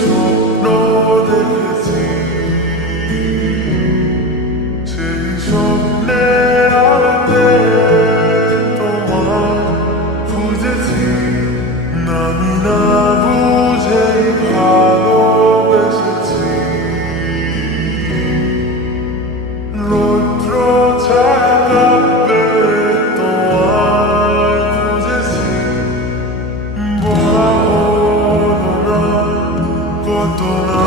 স্বপ্ন দেখেছি, সেই স্বপ্নের আলোতে তোমায় খুঁজেছি। আমি না বুঝেই ভালোবেসেছি, রৌদ্র ছায়া কাঁপবে তোমায় খুঁজেছি। বলা হলো না কত না